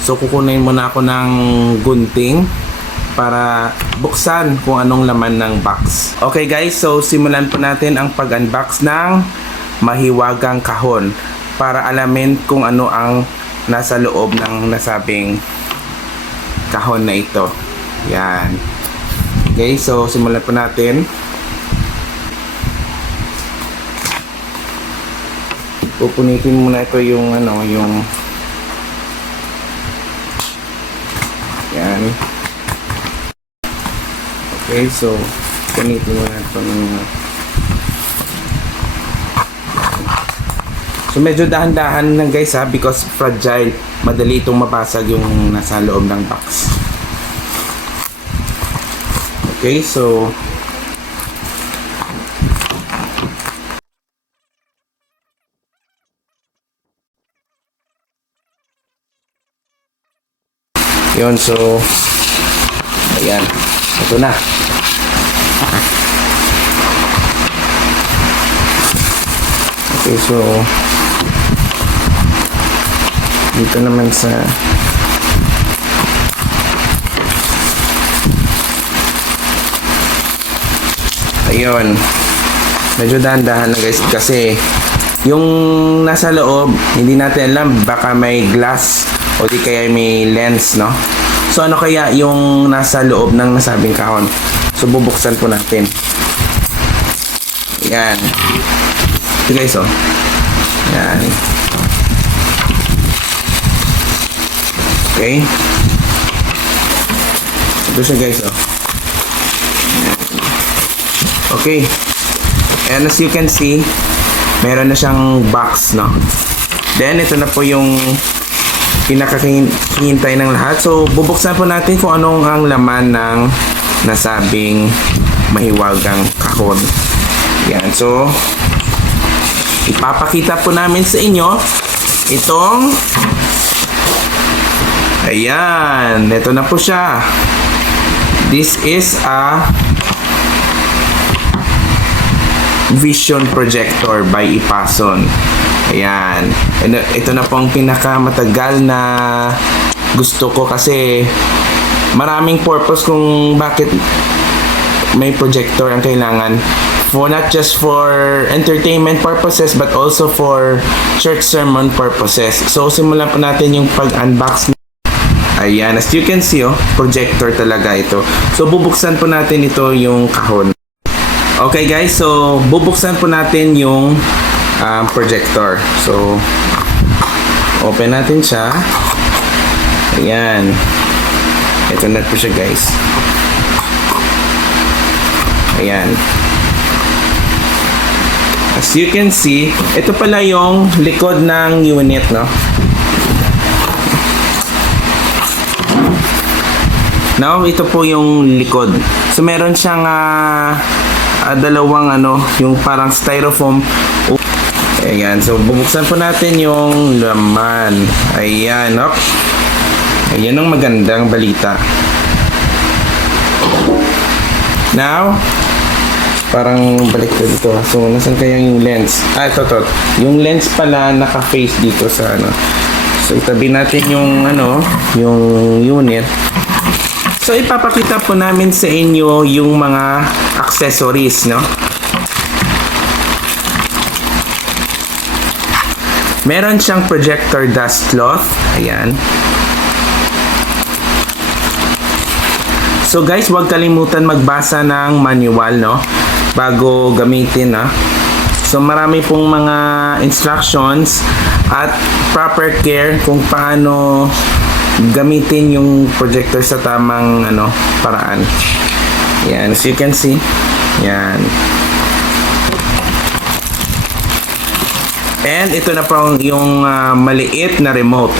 So kukunin muna ako ng gunting para buksan kung anong laman ng box. Okay guys, so simulan po natin ang pag-unbox ng mahiwagang kahon para alamin kung ano ang nasa loob ng nasabing kahon na ito. Yan. Okay, so simulan po natin. pupunitin muna ito yung ano yung yan. Okay so punitin muna ito so medyo dahan-dahan lang guys ha because fragile. Madali itong mabasag yung nasa loob ng box. Okay so Yun, so, ayan, ito na. Okay, so, dito naman sa, ayun, medyo dahan-dahan lang guys kasi yung nasa loob, hindi natin alam, baka may glass o di kaya may lens, no? So ano kaya yung nasa loob ng nasabing kahon? So bubuksan po natin. Yan. Ito guys, oh. Yan. Okay. Ito siya guys, oh. Okay. And as you can see, meron na siyang box, no? Then, ito na po yung pinakahintay ng lahat. So, bubuksan po natin kung anong ang laman ng nasabing mahiwagang kahon. Yan. So, ipapakita po namin sa inyo itong Ayan. Ito na po siya. This is a vision projector by Ipason. Ayan. Ito na po ang pinakamatagal na gusto ko kasi maraming purpose kung bakit may projector ang kailangan for not just for entertainment purposes but also for church sermon purposes. So simulan po natin yung pag-unbox Ayan, as you can see, oh, projector talaga ito. So, bubuksan po natin ito yung kahon. Okay guys, so bubuksan po natin yung um, projector. So, open natin siya. Ayan. Ito na po siya guys. Ayan. As you can see, ito pala yung likod ng unit, no? Now, ito po yung likod. So, meron siyang ah, ah, dalawang ano, yung parang styrofoam. Ayan, so bubuksan po natin yung laman. Ayan, op. Ayan ang magandang balita. Now, parang balik ko dito. So, nasan kaya yung lens? Ah, ito, to. Yung lens pala naka-face dito sa ano. So, itabi natin yung ano, yung unit. So ipapakita po namin sa inyo yung mga accessories, no? Meron siyang projector dust cloth. Ayan. So guys, huwag kalimutan magbasa ng manual, no? Bago gamitin, no? So marami pong mga instructions at proper care kung paano gamitin yung projector sa tamang ano paraan. Yan, as you can see. Yan. And ito na po yung ah, maliit na remote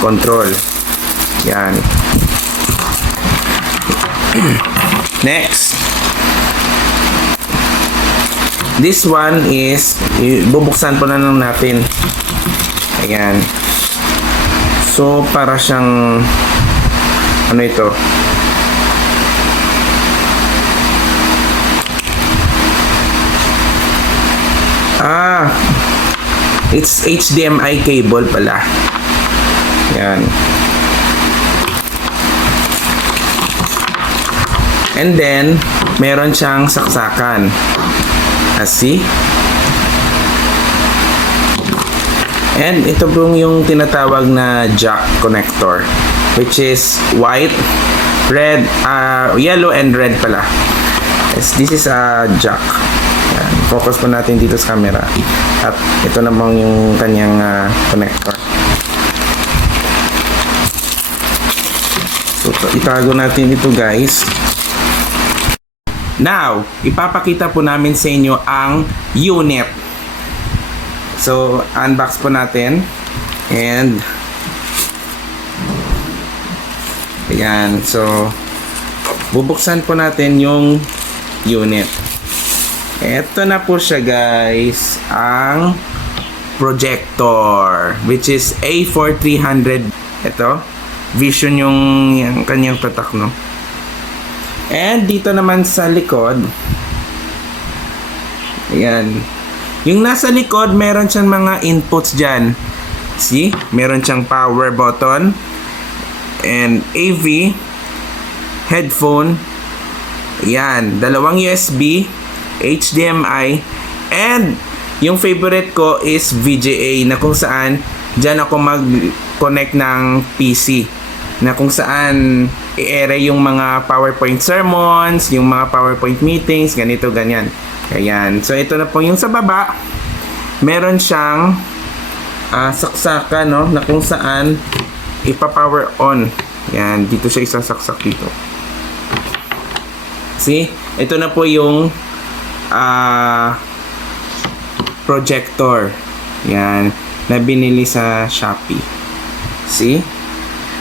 control. Yan. Next. This one is, bubuksan po na lang natin. Ayan. So, para siyang, ano ito? Ah, it's HDMI cable pala. Yan. And then, meron siyang saksakan. Ah, see? And ito pong yung tinatawag na jack connector which is white, red, uh, yellow and red pala. Yes, this is a jack. Focus po natin dito sa camera. At ito namang yung kanyang ah, connector. So, itago natin ito guys. Now, ipapakita po namin sa inyo ang unit. So, unbox po natin. And, ayan. So, bubuksan po natin yung unit. Ito na po siya guys. Ang projector. Which is A4300. Ito. Vision yung, yung kanyang tatak, no? And dito naman sa likod, ayan. Yung nasa likod, meron siyang mga inputs dyan. See? Meron siyang power button and AV, headphone, yan, dalawang USB, HDMI, and yung favorite ko is VGA na kung saan dyan ako mag-connect ng PC na kung saan i-ere yung mga PowerPoint sermons, yung mga PowerPoint meetings, ganito, ganyan. Ayan. So, ito na po yung sa baba. Meron siyang ah, saksakan, no? Na kung saan ipa-power on. Yan. Dito siya isasaksak dito. See? Ito na po yung ah, projector. Yan. Na binili sa Shopee. See?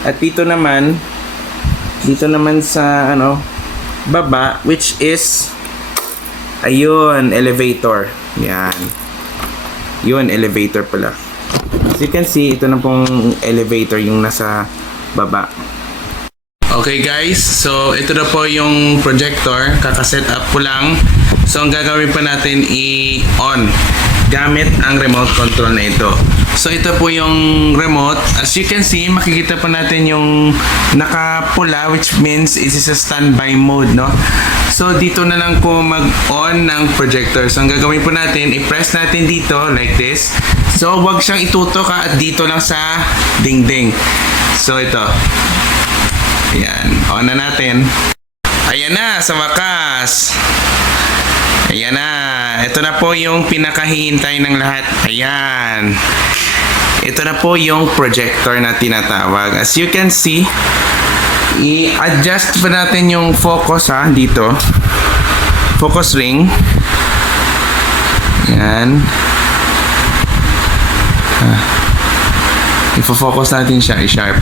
At dito naman, dito naman sa ano, baba, which is, ayun, elevator. Yan. Yun, elevator pala. As you can see, ito na pong elevator yung nasa baba. Okay guys, so ito na po yung projector. Kakaset up po lang. So ang gagawin pa natin i-on gamit ang remote control na ito. So ito po yung remote. As you can see, makikita po natin yung nakapula which means it is a standby mode, no? So dito na lang po mag-on ng projector. So ang gagawin po natin, i-press natin dito like this. So wag siyang itutok ha, at dito lang sa dingding. So ito. Ayan, on na natin. Ayan na, sa wakas. Ayan na. Ito na po yung pinakahihintay ng lahat. Ayan. Ito na po yung projector na tinatawag. As you can see, i-adjust pa natin yung focus ha, dito. Focus ring. Ayan. Ah. Ifo-focus natin siya, i-sharp.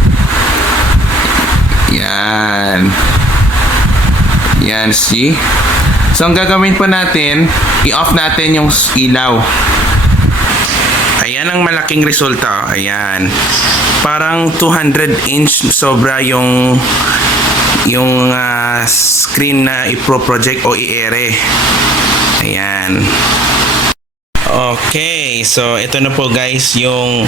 Yan. Yan, see? So, ang gagawin po natin, i-off natin yung ilaw. Ayan ang malaking resulta. Ayan. Parang 200 inch sobra yung yung ah, screen na i-pro-project o i-ere. Ayan. Okay, so ito na po guys yung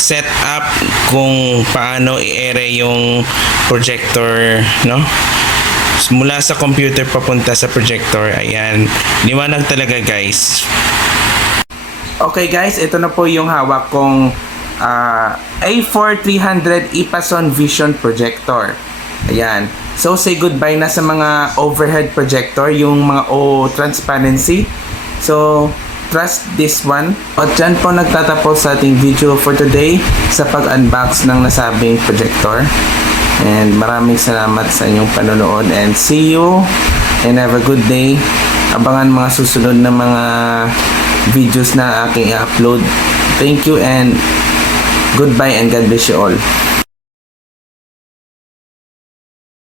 setup kung paano i-ere yung projector, no? Mula sa computer papunta sa projector. Ayan, liwanag talaga guys. Okay guys, ito na po yung hawak kong ah, A4300 Ipason Vision Projector. Ayan. So say goodbye na sa mga overhead projector, yung mga O transparency. So trust this one. At dyan po nagtatapos sa ating video for today sa pag-unbox ng nasabing projector. And maraming salamat sa inyong panonood and see you and have a good day. Abangan mga susunod na mga videos na aking i-upload. Thank you and goodbye and God bless you all.